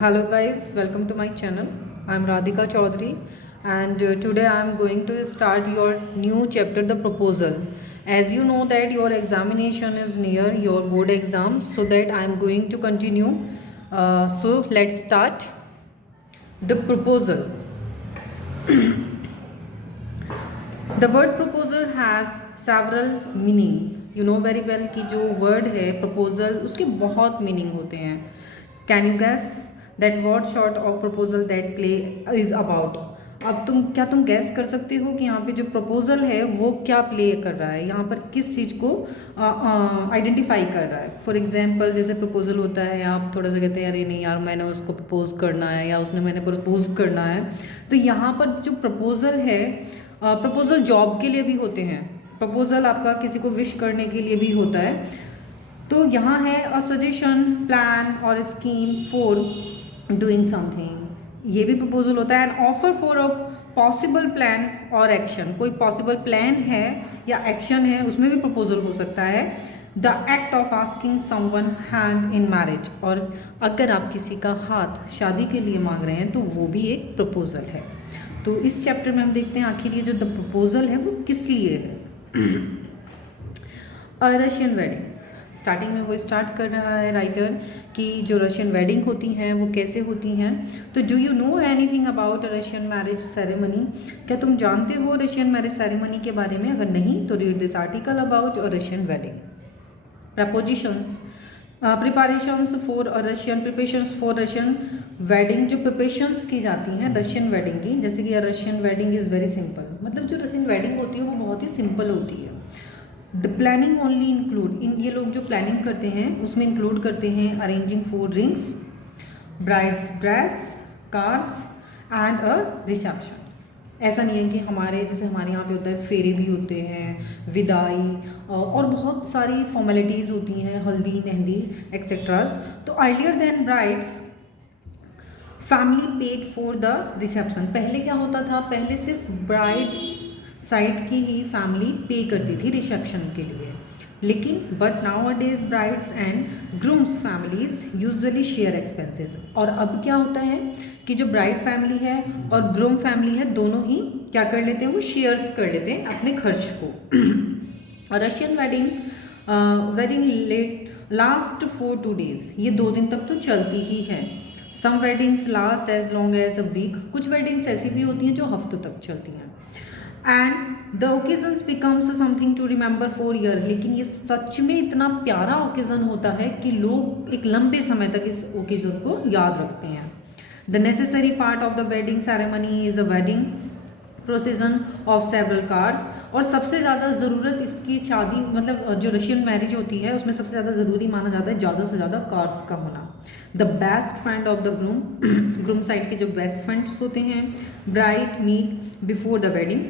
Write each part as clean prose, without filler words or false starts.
Hello guys, welcome to my channel. I am Radhika Chaudhary and today I am going to start your new chapter, the proposal. As you know that your examination is near, your board exam, so that I am going to continue. So let's start. The proposal. The word proposal has several meaning. You know very well कि जो word है proposal उसके बहुत meaning होते हैं. Can you guess that what sort of proposal that play is about? अब तुम gas कर सकते हो कि यहाँ पे जो प्रपोजल है वो क्या प्ले कर रहा है, यहाँ पर किस चीज़ को आइडेंटिफाई कर रहा है. फॉर एग्जांपल जैसे प्रपोजल होता है, आप थोड़ा सा कहते हैं अरे नहीं यार मैंने उसको प्रपोज करना है या उसने मैंने प्रपोज करना है. तो यहाँ पर जो प्रपोजल है, प्रपोजल जॉब के लिए भी होते हैं, प्रपोजल आपका किसी को विश करने के लिए भी होता है. तो यहाँ है अ सजेशन, प्लान और स्कीम फॉर डूइंग समथिंग, ये भी प्रपोजल होता है. And offer for a possible plan और एक्शन, कोई पॉसिबल प्लान है या एक्शन है उसमें भी प्रपोजल हो सकता है. The act of asking someone hand in marriage, और अगर आप किसी का हाथ शादी के लिए मांग रहे हैं तो वो भी एक प्रपोजल है. तो इस चैप्टर में हम देखते हैं आखिर ये जो द प्रपोजल है वो किस लिए है. रशियन वेडिंग, स्टार्टिंग में वो स्टार्ट कर रहा है राइटर कि जो रशियन वेडिंग होती हैं वो कैसे होती हैं. तो do you know anything about Russian marriage ceremony, क्या तुम जानते हो रशियन मैरिज सेरेमनी के बारे में? अगर नहीं तो read this article about Russian wedding. Propositions, preparations for Russian, preparations for Russian wedding, जो प्रिपरेशंस की जाती हैं रशियन वेडिंग की. जैसे कि Russian wedding is very simple, मतलब जो रशियन वेडिंग होती है वो बहुत ही सिंपल होती है. द प्लानिंग ओनली इंक्लूड, इन ये लोग जो प्लानिंग करते हैं उसमें इंक्लूड करते हैं arranging for rings, brides dress, cars and a reception. ऐसा नहीं है कि हमारे जैसे हमारे यहाँ पे होता है फेरे भी होते हैं, विदाई और बहुत सारी फॉर्मेलिटीज़ होती हैं, हल्दी मेहंदी एक्सेट्रास. तो earlier then bride's family paid for the reception, पहले क्या होता था, पहले सिर्फ ब्राइड्स साइड की ही फैमिली पे करती थी रिसेप्शन के लिए. लेकिन but now a days brides and grooms families usually share expenses. और अब क्या होता है कि जो ब्राइड फैमिली है और ग्रूम फैमिली है दोनों ही क्या कर लेते हैं, वो शेयर्स कर लेते हैं अपने खर्च को. और Russian wedding late last for 2 days, ये 2 दिन तक तो चलती ही है. Some weddings last as long as a week, कुछ वेडिंग्स ऐसी भी होती हैं जो हफ्तों तक चलती हैं. And the occasions becomes something to remember for year, लेकिन ये सच में इतना प्यारा ओकेजन होता है कि लोग एक लंबे समय तक इस ओकेजन को याद रखते हैं. The necessary part of the wedding ceremony is a wedding प्रोसेसन of several cars, और सबसे ज़्यादा ज़रूरत इसकी शादी मतलब जो रशियन मैरिज होती है उसमें सबसे ज़्यादा ज़रूरी माना जाता है ज़्यादा से ज़्यादा कार्स का होना. The best friend of the groom, groom side के जो बेस्ट फ्रेंड्स होते हैं, bride meet before the wedding,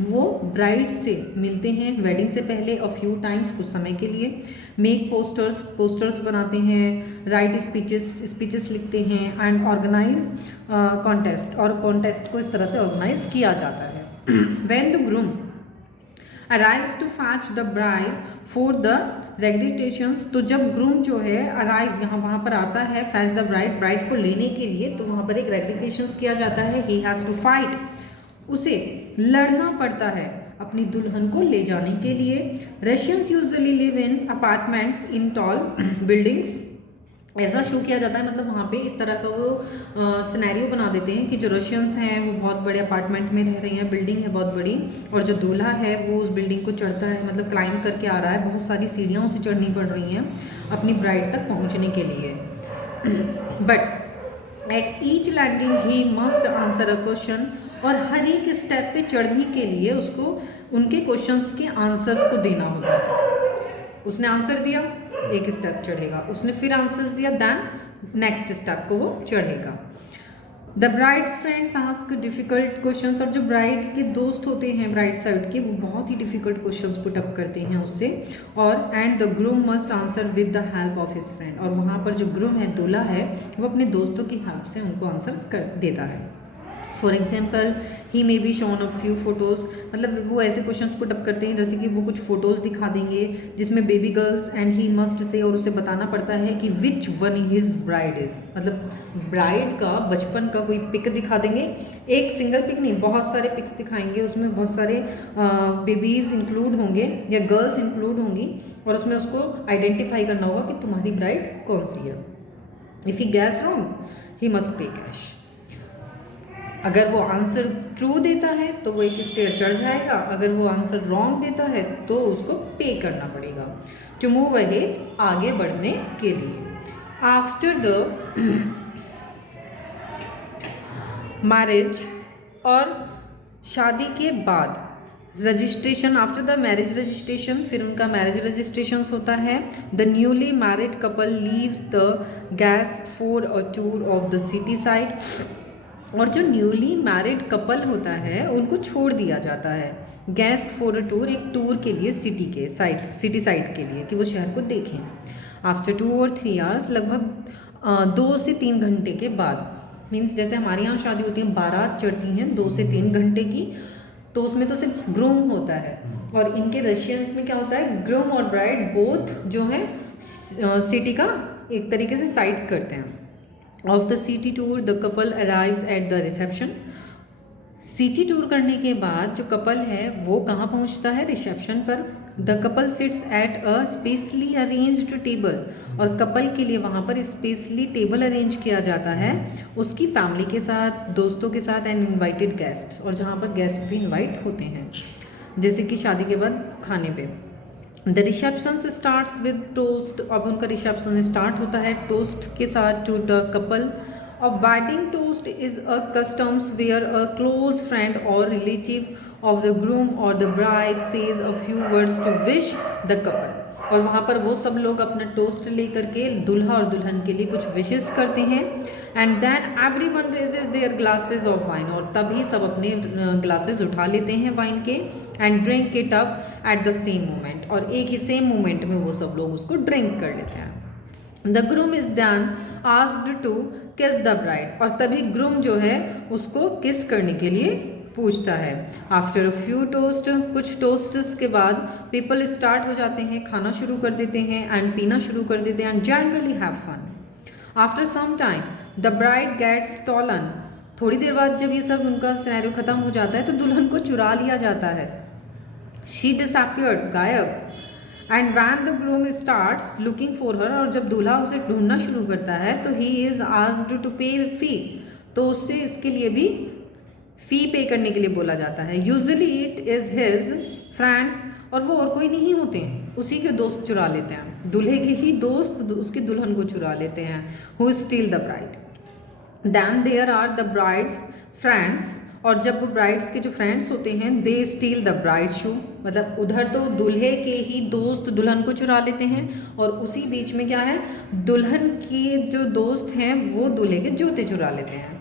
वो ब्राइड से मिलते हैं वेडिंग से पहले अ फ्यू टाइम्स, कुछ समय के लिए. मेक पोस्टर्स बनाते हैं, राइट स्पीचेस लिखते हैं एंड ऑर्गेनाइज कॉन्टेस्ट, और कॉन्टेस्ट को इस तरह से ऑर्गेनाइज किया जाता है. When the groom arrives to fetch the bride for the regretations, तो जब ग्रूम जो है अराइव वहाँ पर आता है, फैच द ब्राइड को लेने के लिए, तो वहाँ पर एक रेग्रेटेशंस किया जाता है. ही हैज़ टू फाइट, उसे लड़ना पड़ता है अपनी दुल्हन को ले जाने के लिए. Russians usually live in apartments in tall buildings, ऐसा शो किया जाता है, मतलब वहाँ पे इस तरह का वो सिनेरियो बना देते हैं कि जो रशियंस हैं वो बहुत बड़े अपार्टमेंट में रह रही हैं, बिल्डिंग है बहुत बड़ी, और जो दूल्हा है वो उस बिल्डिंग को चढ़ता है, मतलब क्लाइंब करके आ रहा है, बहुत सारी सीढ़ियाँ उसे चढ़नी पड़ रही हैं अपनी ब्राइड तक पहुँचने के लिए. But at each landing he must answer a question, और हर एक स्टेप पे चढ़ने के लिए उसको उनके क्वेश्चंस के आंसर्स को देना होता है. उसने आंसर दिया, एक स्टेप चढ़ेगा, उसने फिर आंसर्स दिया, देन नेक्स्ट स्टेप को वो चढ़ेगा. The bride's friends ask difficult questions, और जो ब्राइड के दोस्त होते हैं ब्राइड साइड के, वो बहुत ही डिफिकल्ट क्वेश्चंस पुट अप करते हैं उससे. और and the groom must answer with the help of his friend, और वहाँ पर जो ग्रूम है दूल्हा है वो अपने दोस्तों की हेल्प से उनको आंसर्स कर देता है. For example he may be shown a few photos, मतलब वो ऐसे क्वेश्चंस पुट अप करते हैं जैसे कि वो कुछ फोटोज़ दिखा देंगे जिसमें baby girls and he must say, और उसे बताना पड़ता है कि which one his bride is, मतलब ब्राइड का बचपन का कोई पिक दिखा देंगे, एक सिंगल पिक नहीं, बहुत सारे पिक्स दिखाएंगे, उसमें बहुत सारे बेबीज़ इंक्लूड होंगे या गर्ल्स इंक्लूड होंगी, और उसमें उसको आइडेंटिफाई करना होगा कि तुम्हारी ब्राइड कौन सी है। If he gas wrong he must pay cash. अगर वो आंसर ट्रू देता है तो वो एक स्टेयर चढ़ जाएगा, अगर वो आंसर रॉन्ग देता है तो उसको पे करना पड़ेगा टू मूव अहेड, आगे बढ़ने के लिए। आफ्टर द मैरिज, और शादी के बाद registration, after the marriage registration, फिर उनका मैरिज रजिस्ट्रेशन होता है। The newly married couple leaves the guest for a tour of the city side, और जो न्यूली मैरिड कपल होता है उनको छोड़ दिया जाता है गेस्ट फॉर अ टूर, एक टूर के लिए सिटी साइड के लिए, कि वो शहर को देखें। आफ्टर 2 और 3 आवर्स, लगभग 2 से 3 घंटे के बाद, मीन्स जैसे हमारे यहाँ शादी होती है बारात चढ़ती हैं 2 से 3 घंटे की, तो उसमें तो सिर्फ ग्रूम होता है, और इनके रशियंस में क्या होता है, ग्रूम और ब्राइड बोथ जो है सिटी का एक तरीके से साइड करते हैं। Of the city tour the couple arrives at the reception, city tour करने के बाद जो कपल है वो कहाँ पहुँचता है, रिसेप्शन पर। The couple seats at a specially arranged table, और कपल के लिए वहाँ पर स्पेशली टेबल अरेंज किया जाता है उसकी फैमिली के साथ, दोस्तों के साथ एंड इनवाइटेड गेस्ट, और जहाँ पर गेस्ट भी इनवाइट होते हैं, जैसे कि शादी के बाद खाने पे। The reception starts with toast, अब उनका रिसेप्शन स्टार्ट होता है टोस्ट के साथ to the couple. A wedding toast is a customs where a close friend or relative of the groom or the bride says a few words to wish the couple, और वहाँ पर वो सब लोग अपना टोस्ट लेकर के दूल्हा और दुल्हन के लिए कुछ विशेस करते हैं। And then everyone raises their glasses of wine, और तभी सब अपने ग्लासेस उठा लेते हैं वाइन के, and drink it up at the same moment, और एक ही सेम मोमेंट में वो सब लोग उसको ड्रिंक कर लेते हैं। The groom is then asked to kiss the bride, और तभी ग्रूम जो है उसको किस करने के लिए पूछता है। आफ्टर अ फ्यू टोस्ट, कुछ टोस्ट्स के बाद पीपल स्टार्ट हो जाते हैं, खाना शुरू कर देते हैं एंड पीना शुरू कर देते हैं, and generally have fun. After some time the bride gets stolen, थोड़ी देर बाद जब ये सब उनका सिनेरियो खत्म हो जाता है तो दुल्हन को चुरा लिया जाता है। शी डिसअपियर्ड, गायब। And when the groom starts looking for her, और जब दूल्हा उसे ढूंढना शुरू करता है तो ही इज आस्क्ड टू पे फी, तो उससे इसके लिए भी फ़ी पे करने के लिए बोला जाता है। Usually it is his friends, और वो और कोई नहीं होते हैं, उसी के दोस्त चुरा लेते हैं, दूल्हे के ही दोस्त उसकी दुल्हन को चुरा लेते हैं। Who steal the bride. Then there are the bride's friends, और जब वो ब्राइड्स के जो फ्रेंड्स होते हैं they steal the bride shoe, मतलब उधर तो दूल्हे के ही दोस्त दुल्हन को चुरा लेते हैं, और उसी बीच में क्या है, दुल्हन के जो दोस्त हैं वो दूल्हे के जूते चुरा लेते हैं।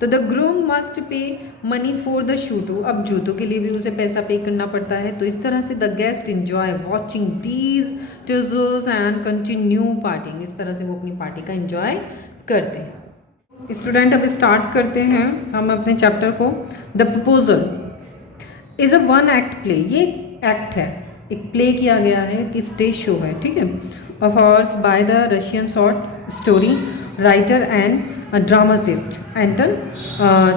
तो the groom must pay money for the shoe too, अब जूतों के लिए भी उसे पैसा पे करना पड़ता है। तो इस तरह से the guest enjoy watching these tussles and continue parting, इस तरह से वो अपनी पार्टी का इंजॉय करते हैं। स्टूडेंट अब स्टार्ट करते हैं हम अपने चैप्टर को। The proposal is a one act play, ये एक्ट है, एक प्ले किया गया है कि स्टेज शो है, ठीक है, off hours by the Russian short story writer and dramatist Anton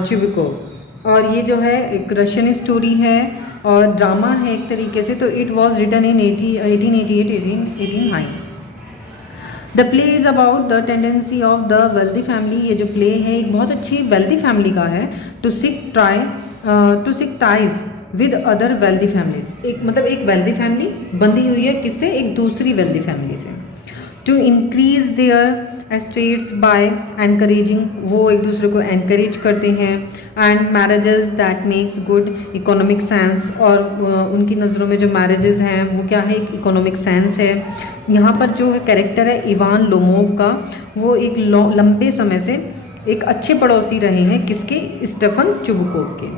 Chubikov, और ये जो है एक रशियन स्टोरी है और ड्रामा है एक तरीके से। तो it was written in 1888-1889। The play is about the tendency of the wealthy family, ये जो प्ले है एक बहुत अच्छी वेल्दी फैमिली का है, to seek ties with other wealthy families, एक मतलब एक वेल्दी फैमिली बंधी हुई है किससे, एक दूसरी वेल्दी फैमिली से। To increase their estates by encouraging, वो एक दूसरे को एनकरेज करते हैं, and marriages that makes good economic sense, और उनकी नज़रों में जो मैरिजेस हैं वो क्या है, एक इकोनॉमिक सेंस है। यहाँ पर जो कैरेक्टर है इवान लोमोव का, वो एक लंबे समय से एक अच्छे पड़ोसी रहे हैं किसके, स्टेफन चुबुकोव के।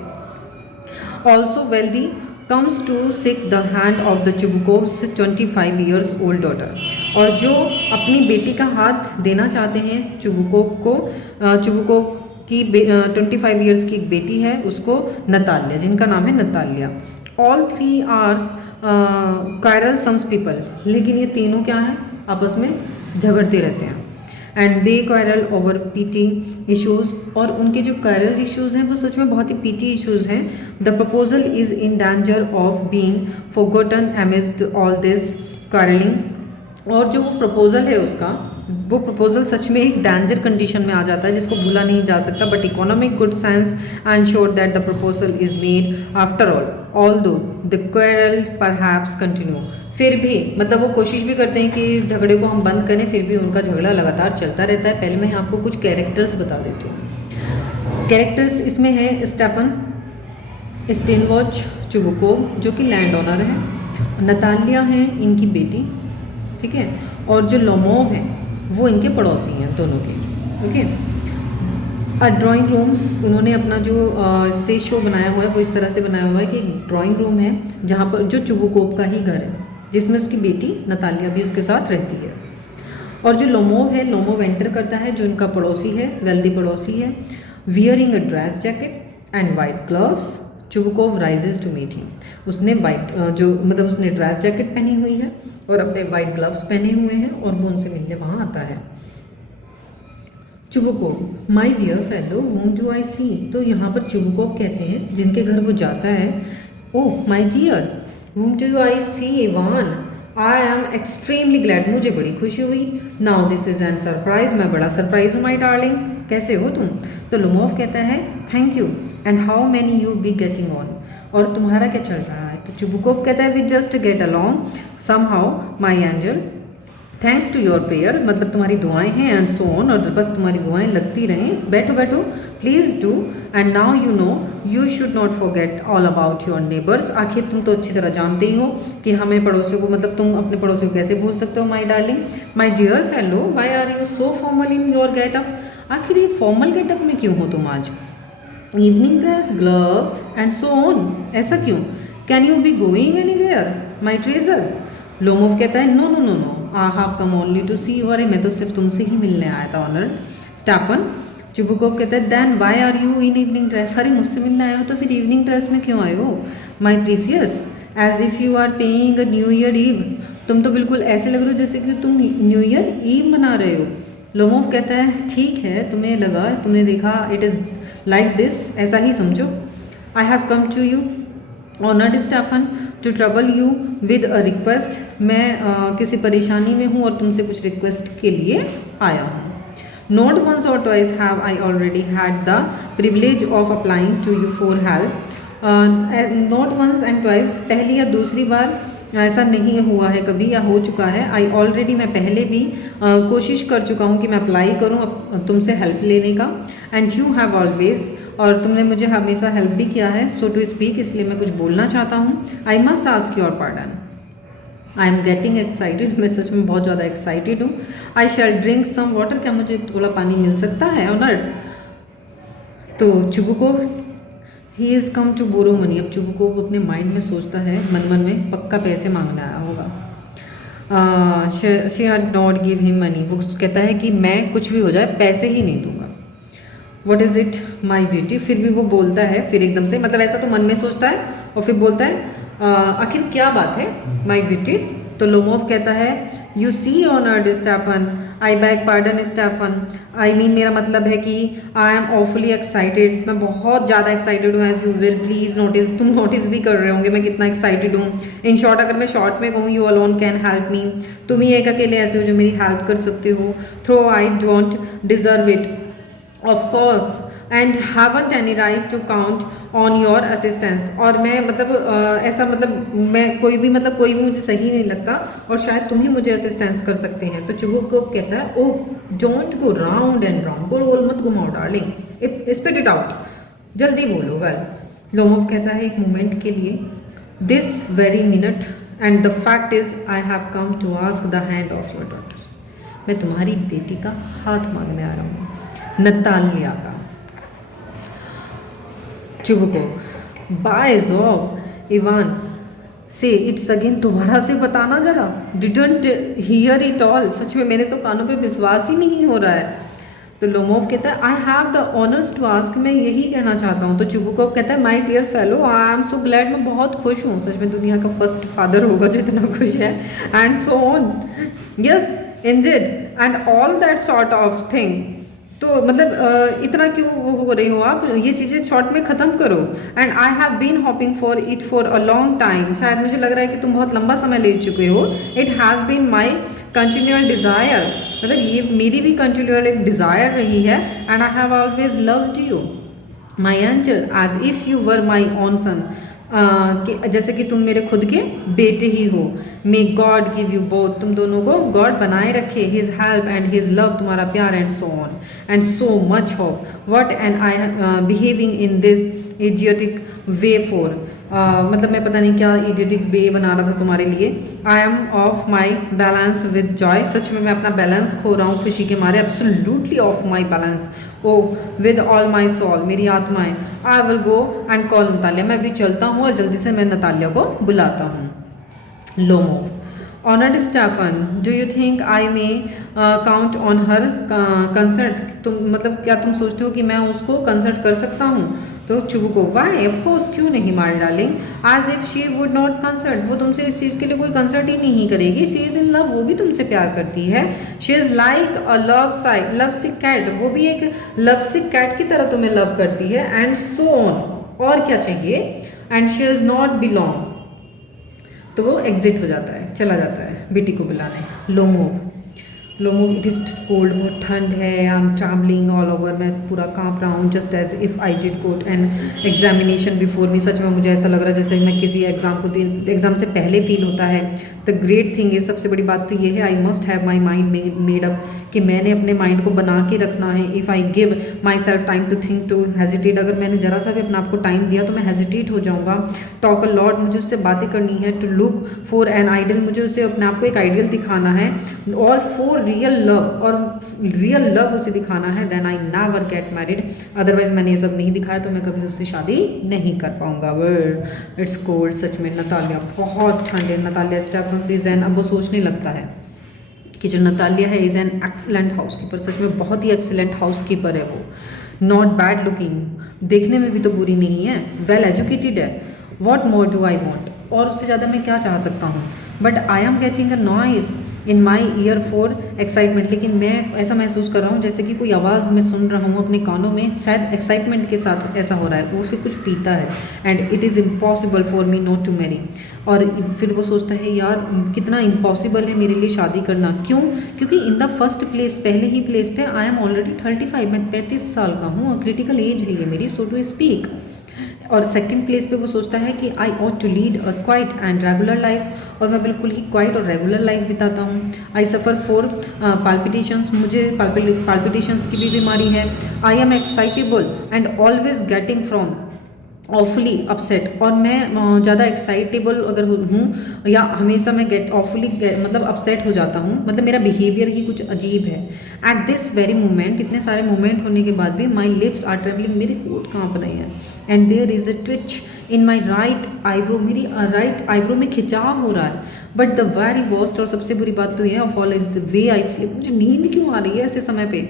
Also wealthy comes to seek the hand of the Chubukov's 25 years old daughter, और जो अपनी बेटी का हाथ देना चाहते हैं चुबुकोव की 25 ईयर्स की एक बेटी है उसको, नतालिया, जिनका नाम है Natalia. All 3 are quarrelsome people, लेकिन ये तीनों क्या हैं, आपस में झगड़ते रहते हैं। And they quarrel over PT issues, और उनके जो क्वारल्स इशूज़ हैं वो सच में बहुत ही पीटी इशूज़ हैं। The proposal is in danger of being forgotten amidst all this quarrelling, और जो वो प्रपोजल है उसका, वो प्रपोजल सच में एक डेंजर कंडीशन में आ जाता है जिसको भूला नहीं जा सकता। But economic good sense ensure that the proposal is made after all दो द क्वेरल परहैप्स कंटिन्यू। फिर भी मतलब वो कोशिश भी करते हैं कि इस झगड़े को हम बंद करें, फिर भी उनका झगड़ा लगातार चलता रहता है। पहले मैं आपको कुछ कैरेक्टर्स बता देती हूँ। कैरेक्टर्स इसमें है स्टेफन स्टेनवॉच चुबुकोव जो कि लैंड ओनर है, नतालिया है इनकी बेटी, ठीक है, और जो लोमोव है वो इनके पड़ोसी हैं दोनों के। ओके, ड्राइंग रूम, उन्होंने अपना जो स्टेज शो बनाया हुआ है वो इस तरह से बनाया हुआ है कि एक ड्राइंग रूम है जहाँ पर जो चुबुकोव का ही घर है, जिसमें उसकी बेटी नतालिया भी उसके साथ रहती है। और जो लोमोव है, लोमोव एंटर करता है, जो इनका पड़ोसी है, वेल्दी पड़ोसी है, wearing a dress jacket and white gloves. Chubukov rises to meet him, उसने वाइट जो मतलब उसने ड्रेस जैकेट पहनी हुई है और अपने वाइट ग्लव्स पहने हुए हैं और वो उनसे मिलने वहाँ आता है। Chubukov, my dear fellow whom do I see, तो यहाँ पर चुबुकोव कहते हैं जिनके घर वो जाता है, oh my dear whom do I see Ivan, I am extremely glad, मुझे बड़ी खुशी हुई। Now this is an surprise, मैं बड़ा सरप्राइज हूँ माई डार्लिंग, कैसे हो तुम। तो लोमोव कहता है thank you and how many you be getting on, और तुम्हारा क्या चल रहा है। तो चुबुकोव कहता है we just get along somehow my angel, thanks to your prayer, मतलब तुम्हारी दुआएं हैं, एंड सो ऑन, और बस तुम्हारी दुआएं लगती रहें, बैठो बैठो please do, and now you know you should not forget all about your neighbours, आखिर तुम तो अच्छी तरह जानते ही हो कि हमें पड़ोसियों को, मतलब तुम अपने पड़ोसियों को कैसे भूल सकते हो my darling. My dear fellow why are you so formal in your getup, आखिर ये फॉर्मल गेटअप में क्यों हो तुम आज। Evening dress, gloves and so on, ऐसा क्यों। Can you be going anywhere my treasure. Lomov कहता है no no no no, I have come only to see you, अरे मैं तो सिर्फ तुमसे ही मिलने आया था ऑनर। स्टेफन, चुबुकोव कहता है then why are you in evening dress, अरे मुझसे मिलने आए हो तो फिर इवनिंग ड्रेस में क्यों आए हो। My precious, as if you are paying a new year eve, तुम तो बिल्कुल ऐसे लग रहे हो जैसे कि तुम न्यू ईयर ईव मना रहे हो। लोमोव कहता है ठीक है, तुम्हें लगा, तुमने देखा, इट इज़ लाइक दिस, ऐसा ही समझो। I have come to you honoured Stefan to trouble you with a request, मैं किसी परेशानी में हूँ और तुमसे कुछ रिक्वेस्ट के लिए आया हूँ। Not once or twice have I already had the privilege of applying to you for help, not once and twice, पहली या दूसरी बार ऐसा नहीं हुआ है कभी या हो चुका है। आई ऑलरेडी, मैं पहले भी कोशिश कर चुका हूँ कि मैं अप्लाई करूँ तुमसे हेल्प लेने का। एंड यू हैव ऑलवेज, और तुमने मुझे हमेशा हेल्प भी किया है। सो टू स्पीक, इसलिए मैं कुछ बोलना चाहता हूँ। I must ask your pardon, I am getting excited, मैं सच में बहुत ज़्यादा एक्साइटेड हूँ। आई शैल ड्रिंक सम वाटर, क्या मुझे थोड़ा पानी मिल सकता है ऑनर्ड। तो Chubukov, he is come to borrow money, अब चुबुकोव अपने माइंड में सोचता है, मन मन में, पक्का पैसे मांगने आया होगा। She had not give him money, वो कहता है कि मैं कुछ भी हो जाए पैसे ही नहीं दूंगा। What is it my beauty, फिर भी वो बोलता है, फिर एकदम से, मतलब ऐसा तो मन में सोचता है और फिर बोलता है आखिर क्या बात है माई ब्यूटी। तो लोमोव कहता है you see honoured Stefan, I beg pardon Stefan, I mean मेरा मतलब है कि आई एम ऑफुली एक्साइटेड, मैं बहुत ज़्यादा एक्साइटेड हूँ, as you will please notice, तुम नोटिस भी कर रहे होंगे मैं कितना एक्साइटेड हूँ। इन शॉर्ट, अगर मैं शॉर्ट में कहूँ, you alone can help me, तुम ही एक अकेले ऐसे हो जो मेरी हेल्प कर सकते हो। Though I don't deserve it of course and haven't any right to count on your assistance, और मैं मतलब ऐसा मतलब मैं कोई भी मुझे सही नहीं लगता और शायद तुम ही मुझे असिस्टेंस कर सकते हैं। तो चुबुकोव कहता है oh don't go round and round, गोल गोल मत घुमाओ डार्लिंग, स्पिट इट आउट, जल्दी बोलो। वेल, लोमोव कहता है एक मोमेंट के लिए, this very minute, and the fact is I have come to ask the hand of your daughter, मैं तुम्हारी बेटी का हाथ मांगने आ रहा हूँ, नतालिया का। चुबुकोव, बाय जॉब इवान से इट्स अगेन, दोबारा से बताना जरा, डिडंट हियर इट ऑल, सच में मेरे तो कानों पे विश्वास ही नहीं हो रहा है। तो लोमोव कहता है I have the honours to ask, मैं यही कहना चाहता हूँ। तो चुबुकोव कहता है my dear fellow I am so glad, मैं बहुत खुश हूँ, सच में दुनिया का फर्स्ट फादर होगा जो इतना खुश है। And so on, yes indeed and all that sort of thing. तो मतलब इतना क्यों वो हो रही हो आप, ये चीज़ें शॉर्ट में ख़त्म करो। And I have been hoping for it for a long time, शायद मुझे लग रहा है कि तुम बहुत लंबा समय ले चुके हो। It has been my continual desire, मतलब ये मेरी भी कंटिन्यूअल एक डिज़ायर रही है। And I have always loved you my angel as if you were my own son, कि जैसे कि तुम मेरे खुद के बेटे ही हो। May God give you both, तुम दोनों को गॉड बनाए रखे, his help and his love, तुम्हारा प्यार, and so on and so much hope. What and I behaving in this idiotic way for, मतलब मैं पता नहीं क्या इडियोटिक वे बना रहा था तुम्हारे लिए। I am off my balance with joy, सच में मैं अपना बैलेंस खो रहा हूँ खुशी के मारे। Absolutely off my balance, oh with all my soul, मेरी आत्माएं। I will go and call Natalia, मैं अभी चलता हूँ और जल्दी से मैं नतालिया को बुलाता हूँ। Lomov, honoured Stefan, do you think I may count on her consent, तुम मतलब क्या तुम सोचते हो कि मैं उसको कंसर्ट कर सकता हूँ? तो चुबुको, वाई ऑफ कोर्स, क्यों नहीं my darling, as if she would not consent, वो तुमसे इस चीज़ के लिए कोई कंसर्ट ही नहीं करेगी। शी इज़ इन लव, वो भी तुमसे प्यार करती है। She is like a love sick cat, वो भी एक लव सिक कैट की तरह तुम्हें लव करती है। एंड सो ऑन, और क्या चाहिए। And she is not belong, तो वो एग्जिट हो जाता है, चला जाता है बेटी को बुलाने। लोमोव, इट इज़ कोल्ड, बहुत ठंड है। I am travelling all over, मैं पूरा काँप रहा हूँ। Just as if I did got an examination before me, सच में मुझे ऐसा लग रहा है जैसे मैं किसी एग्ज़ाम से पहले फील होता है। द ग्रेट थिंग इज, सबसे बड़ी बात तो ये है, I must have my mind made up, कि मैंने अपने माइंड को बना के रखना है। If I give myself time to think to hesitate, अगर मैंने ज़रा सा भी अपने आप को टाइम दिया तो मैं हेजिटेट हो जाऊँगा। टॉक अ लॉट, मुझे उससे बातें करनी है। To look for an ideal, मुझे उसे अपने आप को एक आइडियल दिखाना है। और फॉर रियल लव, और रियल लव उसे दिखाना है। Then I never get married, otherwise मैंने ये सब नहीं दिखाया तो मैं कभी उससे शादी नहीं कर पाऊंगा। वर्ड इट्स कोल्ड, सच में नतालिया, बहुत ठंड है। नतालिया स्टेफन इज एन, अब वो सोचने लगता है कि जो नतालिया है इज़ एन एक्सीलेंट हाउसकीपर, सच में बहुत ही एक्सीलेंट हाउसकीपर है वो। नॉट बैड लुकिंग, देखने में भी तो बुरी नहीं है। वेल एजुकेटेड है। What more do I want, और उससे ज़्यादा मैं क्या चाह सकता हूँ। But I am getting a noise in my year for excitement, लेकिन मैं ऐसा महसूस कर रहा हूँ जैसे कि कोई आवाज़ मैं सुन रहा हूँ अपने कानों में, शायद एक्साइटमेंट के साथ ऐसा हो रहा है, वो उसे कुछ पीता है। And it is impossible for me not to marry, और फिर वो सोचता है यार कितना इम्पॉसिबल है मेरे लिए शादी करना। क्यों? क्योंकि इन द फर्स्ट प्लेस, पहले ही प्लेस पे आई एम ऑलरेडी 35, मैं 35 साल का हूँ, क्रिटिकल एज है ये मेरी, सो टू स्पीक। और सेकंड प्लेस पे वो सोचता है कि I ought to lead a quiet and regular life, और मैं बिल्कुल ही क्वाइट और रेगुलर लाइफ बिताता हूँ। आई सफ़र फॉर पाल्पिटेशंस, मुझे पाल्पिटेशंस की भी बीमारी है। I am excitable and always getting from awfully upset, और मैं ज़्यादा एक्साइटेबल अगर हूँ या हमेशा मैं मतलब अपसेट हो जाता हूँ, मतलब मेरा बिहेवियर ही कुछ अजीब है। एट दिस वेरी मोमेंट, इतने सारे मोमेंट होने के बाद भी माई लिप्स आर ट्रेवलिंग, मेरे होठ काँप रहे हैं। And there is a twitch in my right eyebrow, मेरी राइट आईब्रो में खिंचाव हो रहा है। बट द वेरी वर्स्ट, और सबसे बुरी बात तो यह of all is the way I sleep, मुझे नींद क्यों आ रही है ऐसे समय पे,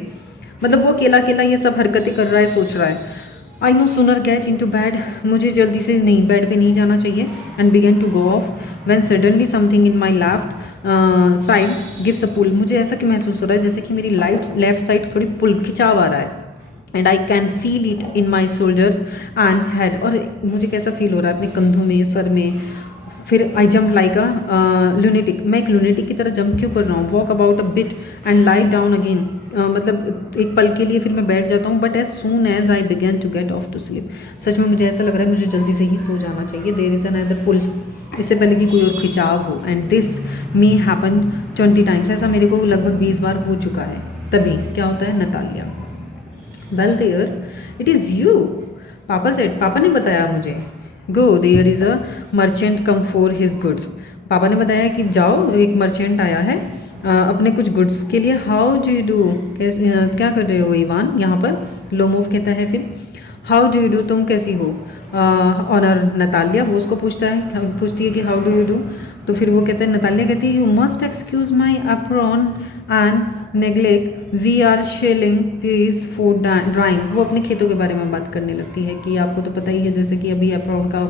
मतलब वो अकेला अकेला ये सब हरकतें कर रहा है, सोच रहा है। I no sooner get into bed, मुझे जल्दी से नहीं बेड पे नहीं जाना चाहिए। And begin to go off when suddenly something in my left side gives a pull, मुझे ऐसा क्यों महसूस हो रहा है जैसे कि मेरी लेफ्ट साइड थोड़ी पुल खिंचाव आ रहा है। And I can feel it in my shoulder and head, और मुझे कैसा फील हो रहा है अपने कंधों में, सर में। फिर I jump like a lunatic, मैं एक लूनेटिक की तरह जंप क्यों कर रहा हूँ। Walk about a bit and lie down again, मतलब एक पल के लिए फिर मैं बैठ जाता हूँ। But as soon as I begin to get off to sleep, सच में मुझे ऐसा लग रहा है मुझे जल्दी से ही सो जाना चाहिए। देयर इज़ अनदर पुल, इससे पहले कि कोई और खिंचाव हो। And this may happen 20 times, ऐसा मेरे को लगभग 20 बार हो चुका है। तभी क्या होता है, Natalia, well there it is you, papa said, papa ने बताया मुझे। Go there is a merchant come for his goods, papa ने बताया कि जाओ एक मर्चेंट आया है अपने कुछ गुड्स के लिए। हाउ डू यू डू, कैसे क्या कर रहे हो इवान यहाँ पर। लोमोव कहता है फिर हाउ डू यू डू, तुम कैसी हो। ऑनर नतालिया, वो उसको पूछती है कि हाउ डू यू डू, तो फिर वो कहता है, नतालिया कहती है you must excuse my apron and neglect we are shelling peas for drying. वो अपने खेतों के बारे में बात करने लगती है कि आपको तो पता ही है, जैसे कि अभी अप्रॉन का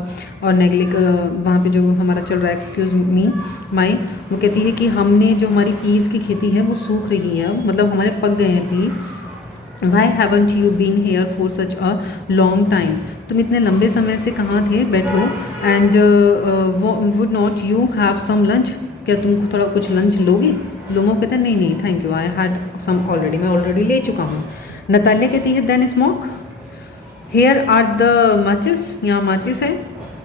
और नेग्लेक्ट वहाँ पे जो हमारा चल रहा है, एक्सक्यूज़ मी माई, वो कहती है कि हमने जो हमारी पीस की खेती है वो सूख रही है, मतलब हमारे पक गए हैं पी। Why haven't you been here for such a long time, तुम इतने लंबे समय से कहाँ थे, बैठो। And would not you have some lunch, क्या तुम थोड़ा कुछ लंच लोगे? लोमो कहते हैं नहीं नहीं thank you, I had some already, मैं ऑलरेडी ले चुका हूँ। नतालिया कहती है then smoke, here are the matches, यहाँ माचिस है।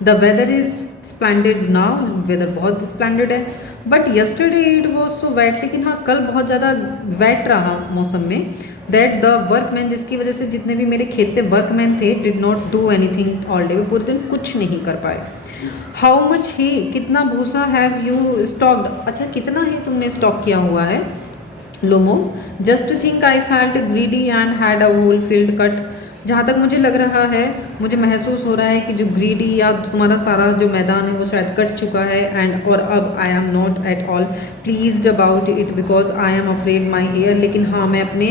The weather is splendid now, weather बहुत स्प्लेंडेड है, but yesterday it was so wet, लेकिन हाँ कल बहुत ज़्यादा वेट रहा मौसम में। दैट द वर्कमैन, जिसकी वजह से जितने भी मेरे खेत पे वर्कमैन थे, did not do anything all day, वो पूरे दिन कुछ नहीं कर पाए। हाउ मच ही, कितना भूसा हैव यू स्टॉक्ड, अच्छा कितना ही तुमने स्टॉक किया हुआ है। Lomov just think I felt greedy and had a whole field cut, जहाँ तक मुझे लग रहा है, मुझे महसूस हो रहा है कि जो ग्रीडी या तुम्हारा सारा जो मैदान है वो शायद कट चुका है। एंड और अब I am not at all pleased about it because I am afraid my hair, लेकिन हाँ मैं अपने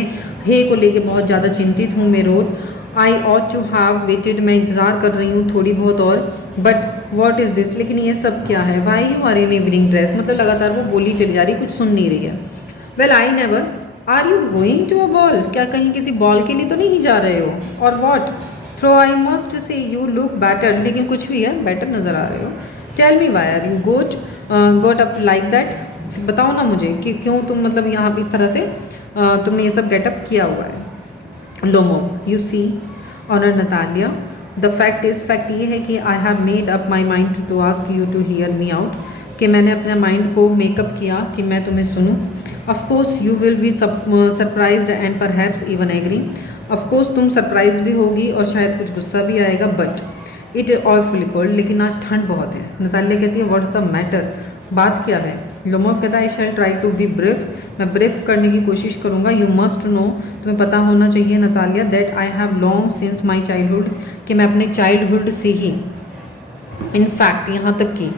हे को लेके बहुत ज़्यादा चिंतित हूँ। मैं road I ought to have waited, मैं इंतज़ार कर रही हूँ थोड़ी बहुत और, बट वॉट इज़ दिस, लेकिन ये सब क्या है। Why you are in evening dress, मतलब लगातार वो बोली चली जा रही, कुछ सुन नहीं रही है। Well I never, are you going to a ball, क्या कहीं किसी बॉल के लिए तो नहीं जा रहे हो? और what though I must say you look better, लेकिन कुछ भी है बेटर नज़र आ रहे हो। Tell me why are you got up like that, बताओ ना मुझे कि क्यों तुम मतलब यहाँ पे इस तरह से तुमने ये सब गेटअप किया हुआ है। Lomov you see honour Natalia, the fact is, fact ये है कि I have made up my mind to ask you to hear me out, कि मैंने अपने माइंड को मेकअप किया कि मैं तुम्हें सुनूं। Of course you will be surprised and perhaps even agree, of course तुम सरप्राइज भी होगी और शायद कुछ गुस्सा भी आएगा, बट इट ऑफुली कोल्ड, लेकिन आज ठंड बहुत है। नतालिया कहती है व्हाट्स द मैटर, बात क्या है? लोमोव कहता है आई शैल ट्राई टू बी ब्रीफ, मैं ब्रीफ करने की कोशिश करूँगा। यू मस्ट नो, तुम्हें पता होना चाहिए Natalia, that I have long since my childhood, कि मैं अपने चाइल्डहुड से ही, इनफैक्ट यहाँ तक कि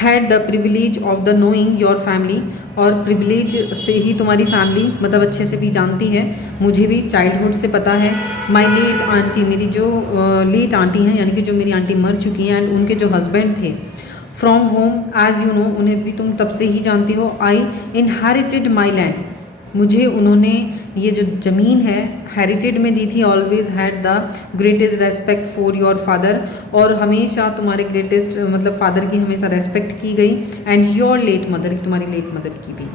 had the privilege of the knowing your family, और प्रिविलेज से ही तुम्हारी फैमिली मतलब अच्छे से भी जानती है, मुझे भी चाइल्डहुड से पता है। माई लेट आंटी, मेरी जो लेट आंटी हैं, यानी कि जो मेरी आंटी मर चुकी हैं, एंड उनके जो हस्बैंड थे, from home as you know, उन्हें भी तुम तब से ही जानती हो। आई इनहेरिटेड माई लैंड, मुझे उन्होंने ये जो ज़मीन है हेरिटेड में दी थी। Always had the greatest respect for your father, और हमेशा तुम्हारे ग्रेटेस्ट मतलब फादर की हमेशा रेस्पेक्ट की गई। एंड योर लेट मदर, तुम्हारी लेट मदर की भी।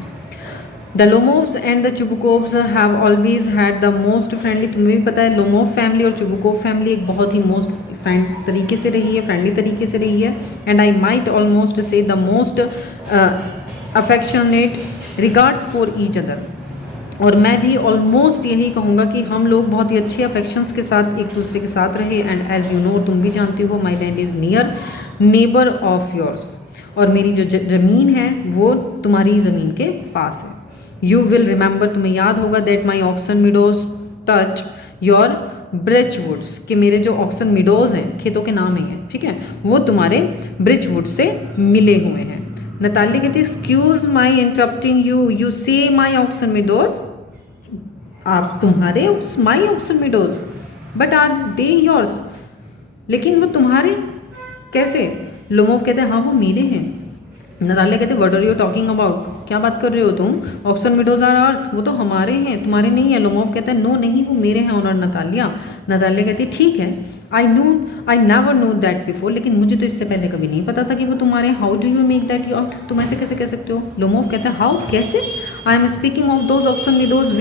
The Lomovs and the Chubukovs have always had the most friendly, तुम्हें भी पता है लोमोव फैमिली और चुबुकोव फैमिली एक बहुत ही मोस्ट फ्रेंड तरीके से रही है, फ्रेंडली तरीके से रही है। एंड आई माइट ऑलमोस्ट से the most affectionate regards for each other, और मैं भी ऑलमोस्ट यही कहूँगा कि हम लोग बहुत ही अच्छे अफेक्शंस के साथ एक दूसरे के साथ रहे। एंड एज यू नो, तुम भी जानती हो, माई land is near neighbour of yours, और मेरी जो ज़मीन है वो तुम्हारी ज़मीन के पास है। यू विल रिमेंबर, तुम्हें याद होगा, that my oxen meadows touch your birchwoods, कि मेरे जो ऑक्सन मिडोज हैं, खेतों के नाम ही हैं, ठीक है, वो तुम्हारे ब्रिचवुड से मिले हुए हैं। नताली कहती है excuse my interrupting you, you say my oxen meadows, आप तुम्हारे my oxen meadows, but are they yours, लेकिन वो तुम्हारे कैसे? लोमोव कहते हैं हाँ वो मेरे हैं। नतालिया कहते हैं what are you talking about, क्या बात कर रहे हो तुम? ऑक्सन मिडोज आर आर्स, वो तो हमारे हैं, तुम्हारे नहीं है। लोमोव कहता है नो नहीं, वो मेरे हैं ऑनर नतालिया। नतालिया कहती है ठीक है, I never know that before, लेकिन मुझे तो इससे पहले कभी नहीं पता था कि वो तुम्हारे। How do you make that out, तुम ऐसे कैसे कह सकते हो? लोमोव कहता है हाउ, कैसे? I am speaking of those oxen meadows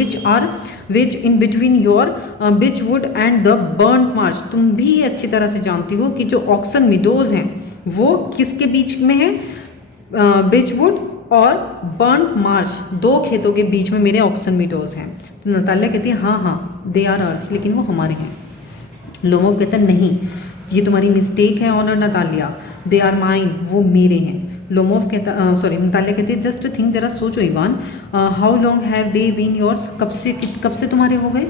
which in between your birchwood and the burnt marsh, तुम भी अच्छी तरह से जानती हो कि जो ऑक्सन मिडोज हैं वो किसके बीच में है? बिचवुड और बर्न्ट मार्श, दो खेतों के बीच में मेरे ऑक्सन मिडोज हैं। तो नतालिया कहती है हाँ हाँ दे आर आर्स, लेकिन वो हमारे हैं। लोमोव कहता है नहीं, ये तुम्हारी मिस्टेक है honour Natalia, they are mine, वो मेरे हैं। लोमोव कहता नतालिया कहती है जस्ट थिंक, जरा सोचो Ivan, how long have they been yours, कब से तुम्हारे हो गए?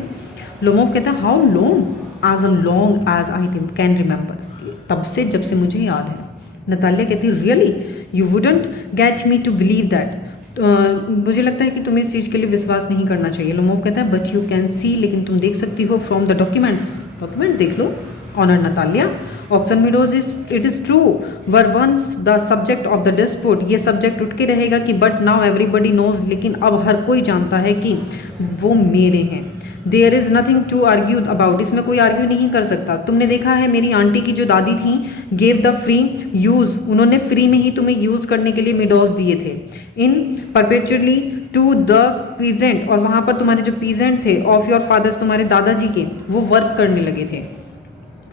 लोमोव कहता है how long, as long as I can remember, तब से जब से मुझे याद है। नतालिया कहती है really, you wouldn't get me to believe that, मुझे लगता है कि तुम्हें इस चीज़ के लिए विश्वास नहीं करना चाहिए। लोमोव कहता है बट यू कैन सी, लेकिन तुम देख सकती हो फ्रॉम द डॉक्यूमेंट्स, डॉक्यूमेंट देख लो। Honour Natalia, oxen meadows it is true were once the subject of the dispute, ये सब्जेक्ट उठ के रहेगा कि बट नाउ एवरीबडी नोज, लेकिन अब हर कोई जानता है कि वो मेरे हैं। There is nothing to argue about, इसमें कोई आर्ग्यू नहीं कर सकता। तुमने देखा है मेरी आंटी की जो दादी थी, गेव द फ्री यूज़, उन्होंने फ्री में ही तुम्हें यूज़ करने के लिए मिडोज दिए थे इन परपेचुअली टू द पीजेंट, और वहाँ पर तुम्हारे जो पीजेंट थे ऑफ योर फादर्स, तुम्हारे दादाजी के, वो वर्क करने लगे थे,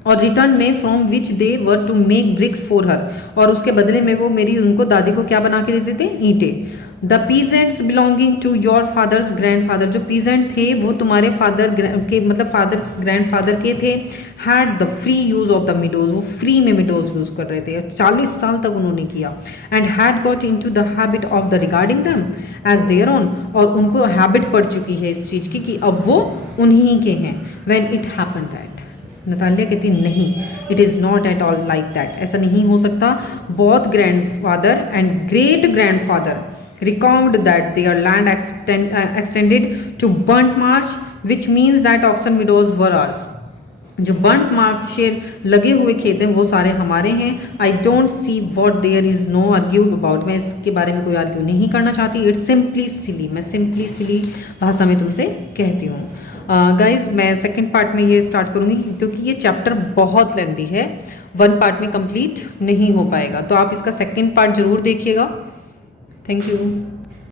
और रिटर्न में from which they were to make bricks for her, और उसके बदले में वो मेरी उनको दादी को क्या बना के देते थे, ईंटें। The peasants belonging to your father's grandfather, जो पीजेंट थे वो तुम्हारे फादर के मतलब फादर्स ग्रैंडफादर के थे, had the free use of the meadows, वो फ्री में मिडोज यूज कर रहे थे, 40 साल तक उन्होंने किया। And had got into the habit of the regarding them as their own, और उनको हैबिट पड़ चुकी है इस चीज़ की कि अब वो उन्हीं के हैं। When it happened that, Natalia कहती नहीं, it is not at all like that, ऐसा नहीं हो सकता। Both grandfather and great grandfather recount that their land extended to burnt marsh, which means that Oxon meadows were ours. जो बर्ट marks शेर लगे हुए खेत हैं वो सारे हमारे हैं। I don't see what there is no argue about, मैं इसके बारे में कोई आर्ग्यू नहीं करना चाहती। इट्स सिंपली सिली, मैं सिंपली सिली भाषा में तुमसे कहती हूँ। गाइज मैं सेकंड पार्ट में ये स्टार्ट करूँगी क्योंकि ये चैप्टर बहुत लेंदी है, वन पार्ट में कंप्लीट नहीं हो पाएगा, तो आप इसका सेकंड पार्ट ज़रूर देखिएगा। Thank you.